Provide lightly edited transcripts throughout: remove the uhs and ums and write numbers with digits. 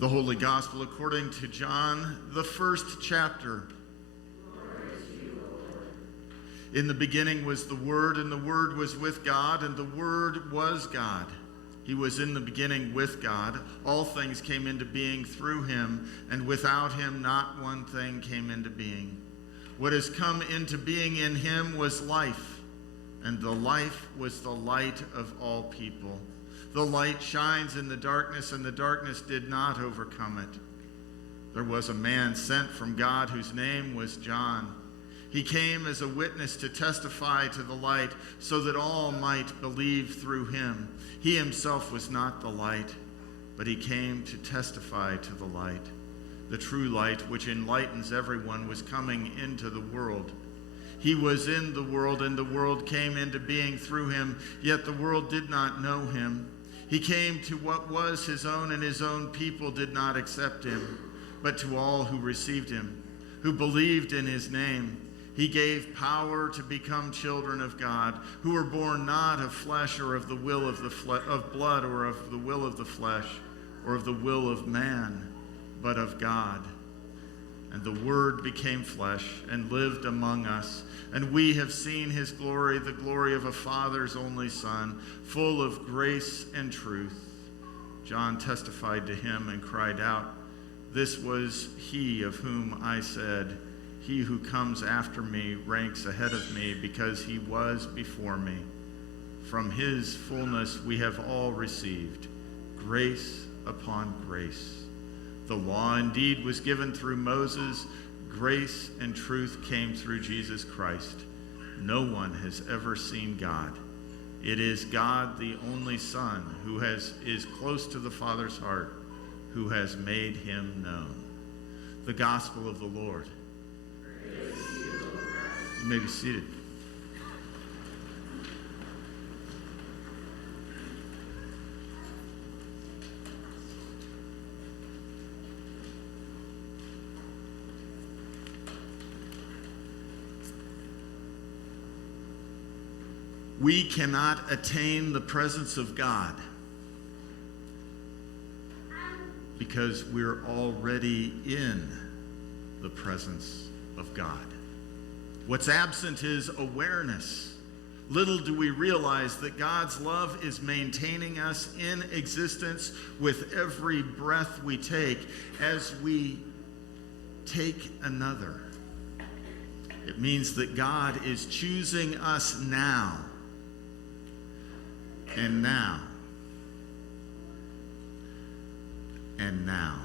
The Holy Gospel according to John, the first chapter. In the beginning was the Word, and the Word was with God, and the Word was God. He was in the beginning with God. All things came into being through him, and without him not one thing came into being. What has come into being in him was life, and the life was the light of all people. The light shines in the darkness, and the darkness did not overcome it. There was a man sent from God whose name was John. He came as a witness to testify to the light, so that all might believe through him. He himself was not the light, but he came to testify to the light. The true light, which enlightens everyone, was coming into the world. He was in the world, and the world came into being through him, yet the world did not know him. He came to what was his own, and his own people did not accept him. But to all who received him, who believed in his name, he gave power to become children of God, who were born not of flesh or of the will of blood or of the will of the flesh or of the will of man, but of God. And the Word became flesh and lived among us, and we have seen his glory, the glory of a Father's only Son, full of grace and truth. John testified to him and cried out, "This was he of whom I said, 'He who comes after me ranks ahead of me, because he was before me.' From his fullness we have all received grace upon grace. The law indeed was given through Moses. Grace and truth came through Jesus Christ. No one has ever seen God. It is God, the only Son, who is close to the Father's heart, who has made him known." The Gospel of the Lord. You may be seated. We cannot attain the presence of God because we're already in the presence of God. What's absent is awareness. Little do we realize that God's love is maintaining us in existence with every breath we take as we take another. It means that God is choosing us now. And now, and now.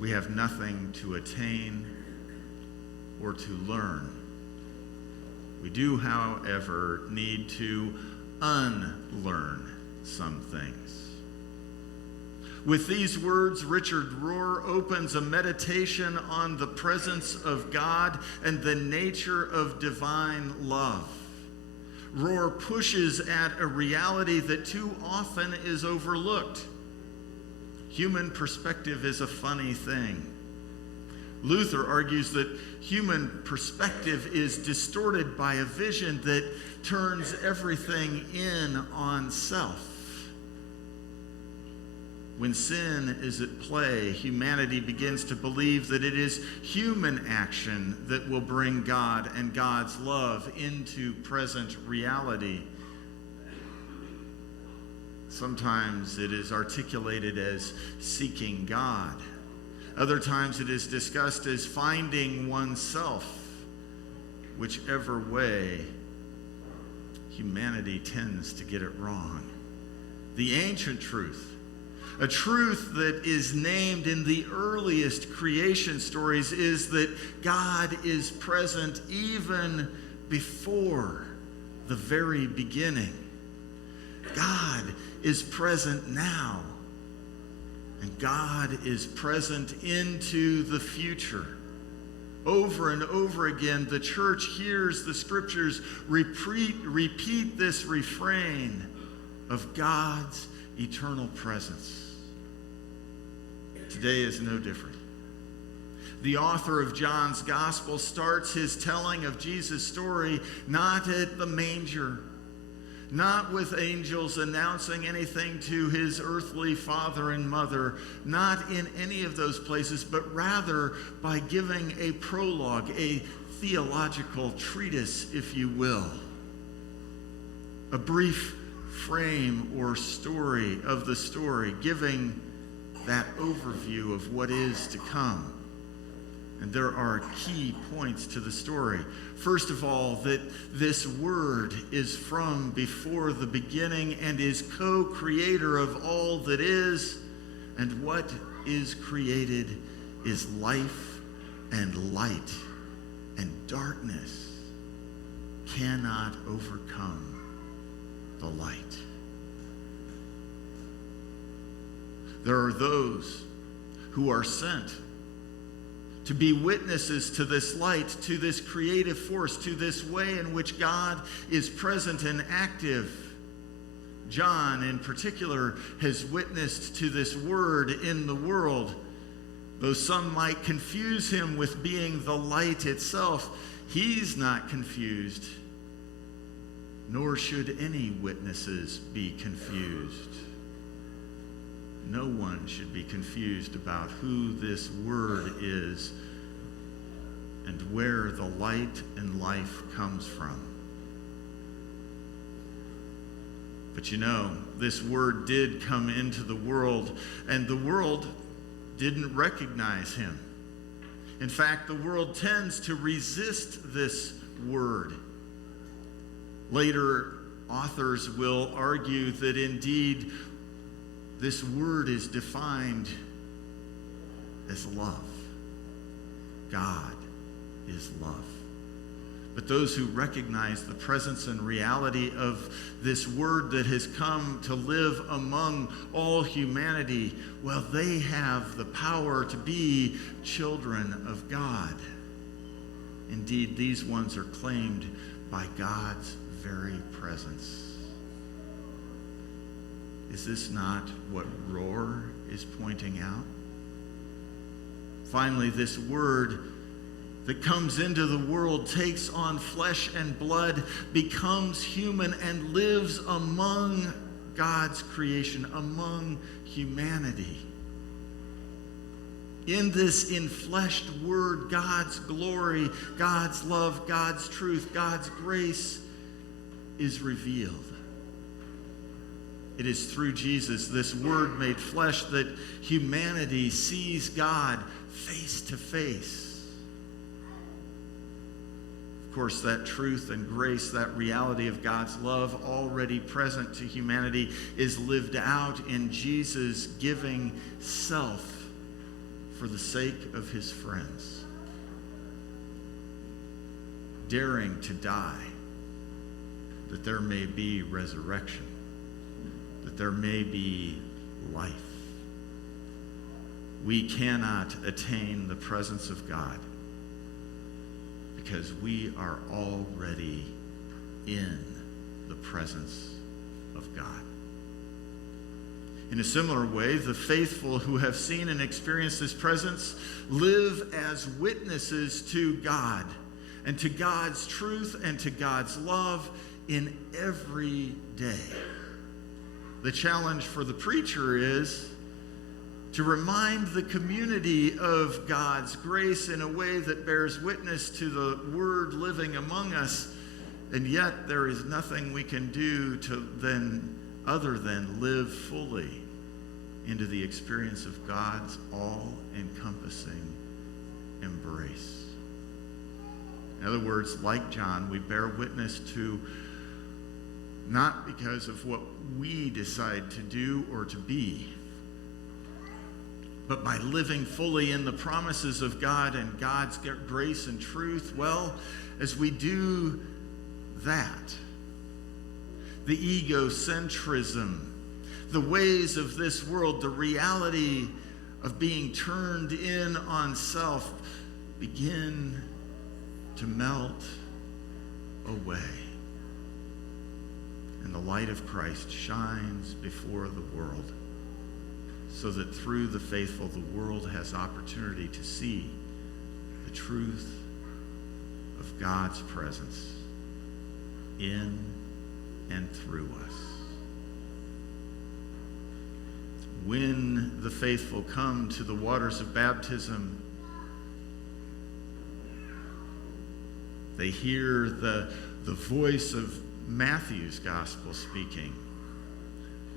We have nothing to attain or to learn. We do, however, need to unlearn some things. With these words, Richard Rohr opens a meditation on the presence of God and the nature of divine love. Rohr pushes at a reality that too often is overlooked. Human perspective is a funny thing. Luther argues that human perspective is distorted by a vision that turns everything in on self. When sin is at play, humanity begins to believe that it is human action that will bring God and God's love into present reality. Sometimes it is articulated as seeking God. Other times it is discussed as finding oneself. Whichever way, humanity tends to get it wrong. The ancient truth, a truth that is named in the earliest creation stories, is that God is present even before the very beginning. God is present now, and God is present into the future. Over and over again, the church hears the scriptures repeat this refrain of God's eternal presence. Today is no different. The author of John's Gospel starts his telling of Jesus' story not at the manger, not with angels announcing anything to his earthly father and mother, not in any of those places, but rather by giving a prologue, a theological treatise, if you will, a brief frame or story of the story, giving that overview of what is to come. And there are key points to the story. First of all, that this word is from before the beginning and is co-creator of all that is, and what is created is life and light, and darkness cannot overcome the light. There are those who are sent to be witnesses to this light, to this creative force, to this way in which God is present and active. John, in particular, has witnessed to this word in the world. Though some might confuse him with being the light itself, he's not confused, nor should any witnesses be confused. No one should be confused about who this word is and where the light and life comes from. But you know, this word did come into the world, and the world didn't recognize him. In fact, the world tends to resist this word. Later, authors will argue that indeed this word is defined as love. God is love. But those who recognize the presence and reality of this word that has come to live among all humanity, well, they have the power to be children of God. Indeed, these ones are claimed by God's very presence. Is this not what Rohr is pointing out? Finally, this word that comes into the world takes on flesh and blood, becomes human, and lives among God's creation, among humanity. In this enfleshed word, God's glory, God's love, God's truth, God's grace is revealed. It is through Jesus, this word made flesh, that humanity sees God face to face. Of course, that truth and grace, that reality of God's love already present to humanity, is lived out in Jesus giving self for the sake of his friends, daring to die that there may be resurrection, that there may be life. We cannot attain the presence of God because we are already in the presence of God. In a similar way, the faithful who have seen and experienced his presence live as witnesses to God and to God's truth and to God's love in every day. The challenge for the preacher is to remind the community of God's grace in a way that bears witness to the word living among us, and yet there is nothing we can do other than live fully into the experience of God's all-encompassing embrace. In other words, like John, we bear witness to not because of what we decide to do or to be, but by living fully in the promises of God and God's grace and truth. Well, as we do that, the egocentrism, the ways of this world, the reality of being turned in on self begin to melt away. And the light of Christ shines before the world, so that through the faithful, the world has opportunity to see the truth of God's presence in and through us. When the faithful come to the waters of baptism, they hear the voice of Matthew's gospel speaking.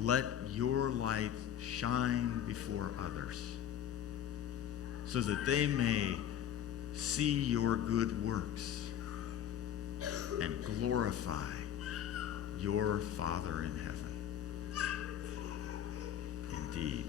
Let your light shine before others, so that they may see your good works and glorify your Father in heaven. Indeed,